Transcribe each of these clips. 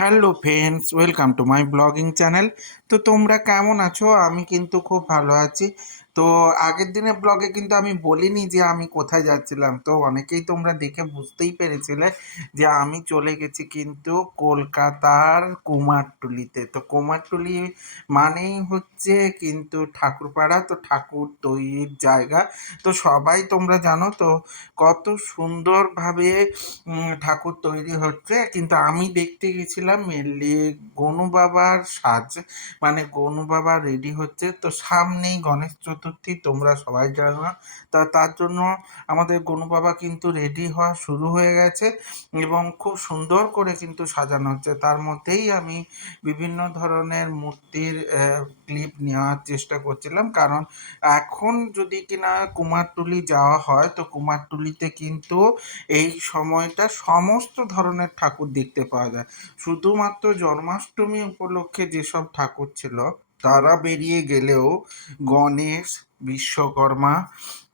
Hello friends, welcome to my blogging channel. তো তোমরা কেমন আছো? আমি কিন্তু খুব ভালো আছি। তো আগের দিনের ব্লগে কিন্তু আমি বলিনি যে আমি কোথায় যাচ্ছিলাম। তো অনেকেই তোমরা দেখে বুঝতেই পেরেছিলে যে আমি চলে গেছি কিন্তু কলকাতার কুমারটুলিতে। তো কুমারটুলি মানেই হচ্ছে কিন্তু ঠাকুরপাড়া, তো ঠাকুর তৈরির জায়গা। তো সবাই তোমরা জানো তো কত সুন্দরভাবে ঠাকুর তৈরি হচ্ছে। কিন্তু আমি দেখতে গেছিলাম মেনলি গনু বাবার সাজ, মানে গনু বাবা রেডি হচ্ছে। তো সামনেই গণেশ চতুর্থী, তোমরা সবাই জানো। তা তার জন্য আমাদের গনু বাবা কিন্তু রেডি হওয়া শুরু হয়ে গেছে এবং খুব সুন্দর করে কিন্তু সাজানো হচ্ছে। তার মধ্যেই আমি বিভিন্ন ধরনের মূর্তির ক্লিপ নেওয়ার চেষ্টা করছিলাম, কারণ এখন যদি কিনা কুমারটুলি যাওয়া হয় তো কুমারটুলিতে কিন্তু এই সময়টা সমস্ত ধরনের ঠাকুর দেখতে পাওয়া যায়। শুধুমাত্র জন্মাষ্টমী উপলক্ষে যেসব ঠাকুর ছিল তারা বেরিয়ে গেলেও গণেশ, বিশ্বকর্মা,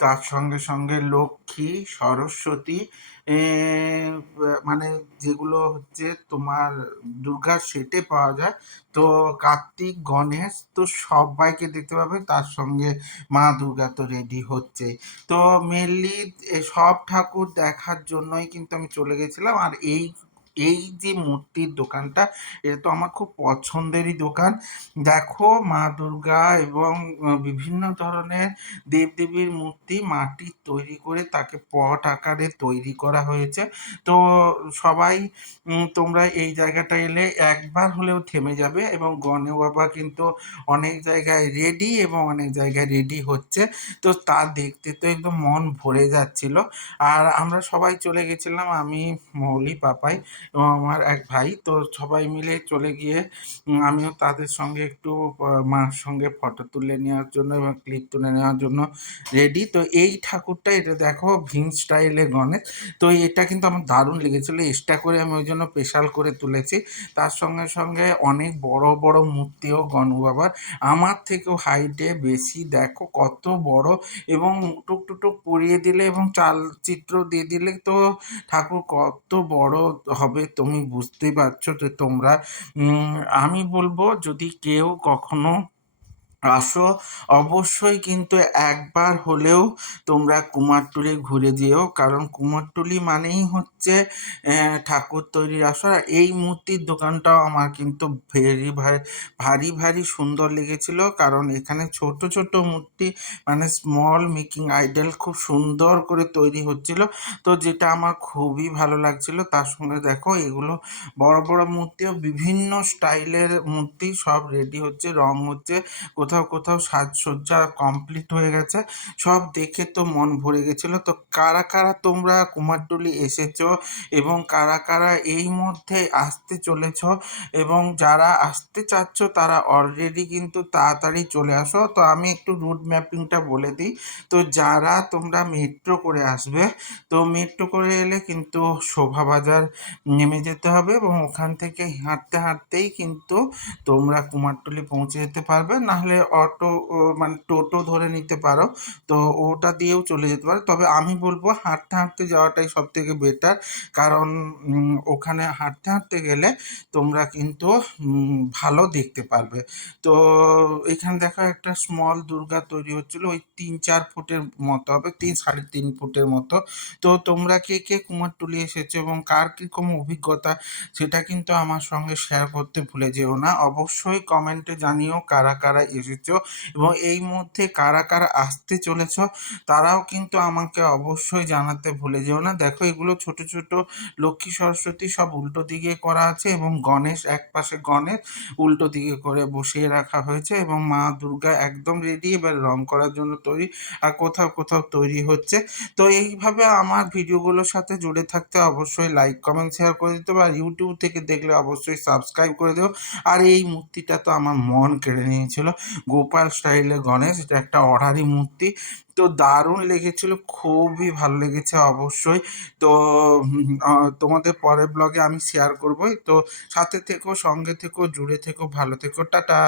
তার সঙ্গে সঙ্গে লক্ষ্মী, সরস্বতী, এ, মানে যেগুলো হচ্ছে তোমার দুর্গার সেটে পাওয়া যায়, তো কার্তিক, গণেশ, তো সবাইকে দেখতে পাবে। তার সঙ্গে মা দুর্গা তো রেডি হচ্ছে। তো মেনলি সব ঠাকুর দেখার জন্যই কিন্তু আমি চলে গেছিলাম। আর এই এই যে মূর্তির দোকানটা, এটা তো আমার খুব পছন্দেরই দোকান। দেখো মা দুর্গা এবং বিভিন্ন ধরনের দেবদেবীর মূর্তি মাটির তৈরি করে তাকে পট আকারে তৈরি করা হয়েছে। তো সবাই তোমরা এই জায়গাটা এলে একবার হলেও থেমে যাবে। এবং গণে বাবা কিন্তু অনেক জায়গায় রেডি এবং অনেক জায়গায় রেডি হচ্ছে। তো তা দেখতে তো একদম মন ভরে যাচ্ছিল। আর আমরা সবাই চলে গেছিলাম, আমি, মৌলি, পাপাই এবং আমার এক ভাই। তো সবাই মিলে চলে গিয়ে আমিও তাদের সঙ্গে একটু মার সঙ্গে ফটো তুলে নেওয়ার জন্য এবং ক্লিপ তুলে নেওয়ার জন্য রেডি। তো এই ঠাকুরটা, এটা দেখো ভিন স্টাইলে গণেশ। তো এটা কিন্তু আমার দারুণ লেগেছিলো, এক্সট্রা করে আমি ওই জন্য স্পেশাল করে তুলেছি। তার সঙ্গে সঙ্গে অনেক বড় বড় মূর্তিও গণু বাবার, আমার থেকেও হাইটে বেশি। দেখো কত বড়, এবং মুটুক টুটুক পরিয়ে দিলে এবং চালচিত্র দিয়ে দিলে তো ঠাকুর কত বড় হবে তুমি বুঝতেই পারছো। তো তোমরা আমি বলবো যদি কেউ কখনো আসো, অবশ্যই কিন্তু একবার হলেও তোমরা কুমারটুলি ঘুরে যেও, কারণ কুমারটুলি মানেই হচ্ছে ঠাকুর তৈরির আসর। আর এই মূর্তির দোকানটাও আমার কিন্তু ভেরি ভারী ভারী সুন্দর লেগেছিল, কারণ এখানে ছোট ছোট মূর্তি, মানে স্মল মেকিং আইডল খুব সুন্দর করে তৈরি হচ্ছিল। তো যেটা আমার খুবই ভালো লাগছিল। তার সঙ্গে দেখো এগুলো বড় বড় মূর্তিও বিভিন্ন স্টাইলের মূর্তি, সব রেডি হচ্ছে, রং হচ্ছে, কোথাও কোথাও সাজসজ্জা কমপ্লিট হয়ে গেছে। সব দেখে তো মন ভরে গেছিলো। তো কারা কারা তোমরা কুমারটুলি এসেছো এবং কারা কারা এই মধ্যে আসতে চলেছ, এবং যারা আসতে চাচ্ছ তারা অলরেডি কিন্তু তাড়াতাড়ি চলে আসো। তো আমি একটু রুট ম্যাপিংটা বলে দিই। তো যারা তোমরা মেট্রো করে আসবে, তো মেট্রো করে এলে কিন্তু শোভাবাজার নেমে যেতে হবে এবং ওখান থেকে হাঁটতে হাঁটতেই কিন্তু তোমরা কুমারটুলি পৌঁছে যেতে পারবে। নাহলে অটো মানে টোটো ধরে নিতে পারো, তো ওটা দিয়েও চলে যেতে পারো। তবে আমি বলবো হাঁটতে হাঁটতে যাওয়াটাই সব থেকে বেটার, কারণ ওখানে হাঁটতে হাঁটতে গেলে তোমরা কিন্তু ভালো দেখতে পারবে। তো এখানে দেখো একটা স্মল দুর্গা তৈরি হচ্ছিল, ওই 3-4 ফুটের মতো হবে, 3-3.5 ফুটের মতো। তো তোমরা কে কে কুমারটুলি এসেছো এবং কার কীরকম অভিজ্ঞতা, সেটা কিন্তু আমার সঙ্গে শেয়ার করতে ভুলে যেও না। অবশ্যই কমেন্টে জানিও কারা কারা এসেছো এবং এই মধ্যে কারা কারা আসতে চলেছ, তারাও কিন্তু আমাকে অবশ্যই জানাতে ভুলে যেও না। দেখো এগুলো ছোট ছোট লক্ষ্মী সরস্বতী সব উল্টো দিকে করা আছে এবং গণেশ, এক পাশে গণেশ উল্টো দিকে করে বসিয়ে রাখা হয়েছে, এবং মা দুর্গা একদম রেডি, এবার রং করার জন্য তৈরি, আর কোথাও কোথাও তৈরি হচ্ছে। তো এইভাবে আমার ভিডিওগুলোর সাথে জুড়ে থাকতে অবশ্যই লাইক, কমেন্ট, শেয়ার করে দিতে হবে। আর ইউটিউব থেকে দেখলে অবশ্যই সাবস্ক্রাইব করে দেবো। আর এই মূর্তিটা তো আমার মন কেড়ে নিয়েছিল, গোপাল স্টাইলে গণেশ, এটা একটা অর্ডারি মূর্তি। তো দারুণ লেগেছিল, খুবই ভালো লেগেছে অবশ্যই। তো তোমাদের পরের ব্লগে আমি শেয়ার করবই। তো সাথে থেকো, সঙ্গে থেকো, জুড়ে থেকো, ভালো থেকো, টাটা।